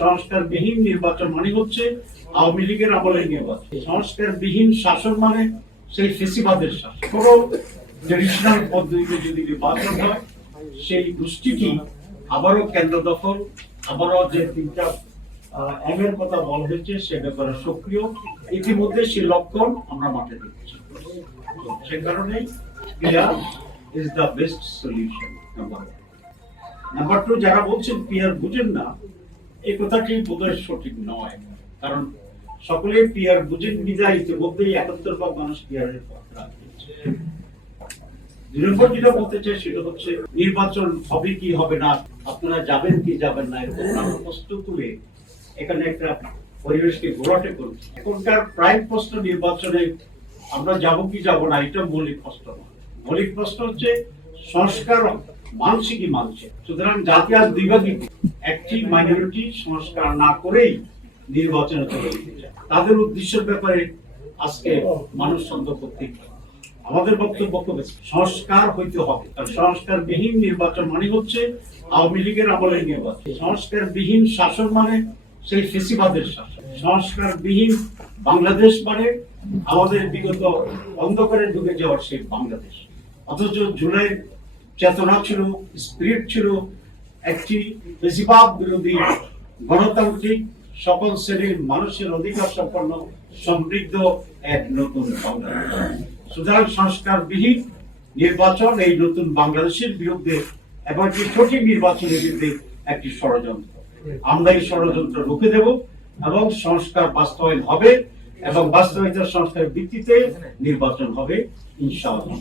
সংস্কারবিহীন নির্বাচন মানে হচ্ছে আওয়ামী লীগের আমলের নির্বাচন। সংস্কারবিহীন শাসন মানে সেই ফেসিবাদের শাসন কোনো ট্রেডিশনাল পদ্ধতিতে যদি নির্বাচন হয়, সেই গোষ্ঠীটি আবারও কেন্দ্র দখল, আবারও যে তিনটা এম এর কথা বলা হয়েছে সে ব্যাপারে সক্রিয়। ইতিমধ্যে সেই লক্ষণ আমরা মাঠে দেখছি। সে কারণে clear is the best solution number two যারা বলছেন পিয়ার বুঝেন না এই কথাটি বোধহয় সঠিক নয়। কারণ সকলে পিয়ার বুঝেন বিদায় ইতিমধ্যেই একাত্তর ভাগ মানুষ পিয়ারের পথ দুই নম্বর যেটা বলতে চাই সেটা হচ্ছে নির্বাচন হবে কি হবে না, আপনারা যাবেন কি যাবেন না, এরকম প্রশ্ন তুলে এখানে একটা পরিবেশকে ঘোরাটে করছে এখনকার প্রাইম প্রশ্ন নির্বাচনে আমরা যাব কি যাব না, এটা মৌলিক প্রশ্ন। মৌলিক প্রশ্ন হচ্ছে সংস্কার মানছে কি মানছে। সুতরাং জাতি আজ দ্বিভাগী একটি মাইনরিটি সংস্কার না করেই নির্বাচনে তাদের উদ্দেশ্যের ব্যাপারে আজকে মানুষ সন্দেহ করতেই পারে। আমাদের বক্তব্য সংস্কার হইতে হবে। কারণ সংস্কারবিহীন নির্বাচন মানে হচ্ছে আওয়ামী লীগের আমলের নির্বাচন। সংস্কারবিহীন শাসন মানে সেই ফেসিবাদের শাসন। সংস্কারবিহীন বাংলাদেশ মানে আমাদের বিগত অন্ধকারে ঢুকে যাওয়ার সেই বাংলাদেশ। অথচ জুলাই চেতনা ছিল স্পিরিট ছিল, একটি বেশিরভাগ বিরোধী গণতান্ত্রিক সকল শ্রেণির মানুষের অধিকার সম্পন্ন সমৃদ্ধ এক নতুন সুতরাং সংস্কারবিহীন নির্বাচন, এই নতুন বাংলাদেশের বিরুদ্ধে এবং একটি সঠিক নির্বাচনের বিরুদ্ধে একটি ষড়যন্ত্র। আমরা এই ষড়যন্ত্র রুখে দেব এবং সংস্কার বাস্তবায়ন হবে এবং বাস্তবায়িত সংস্কারের ভিত্তিতে নির্বাচন হবে, ইনশাআল্লাহ।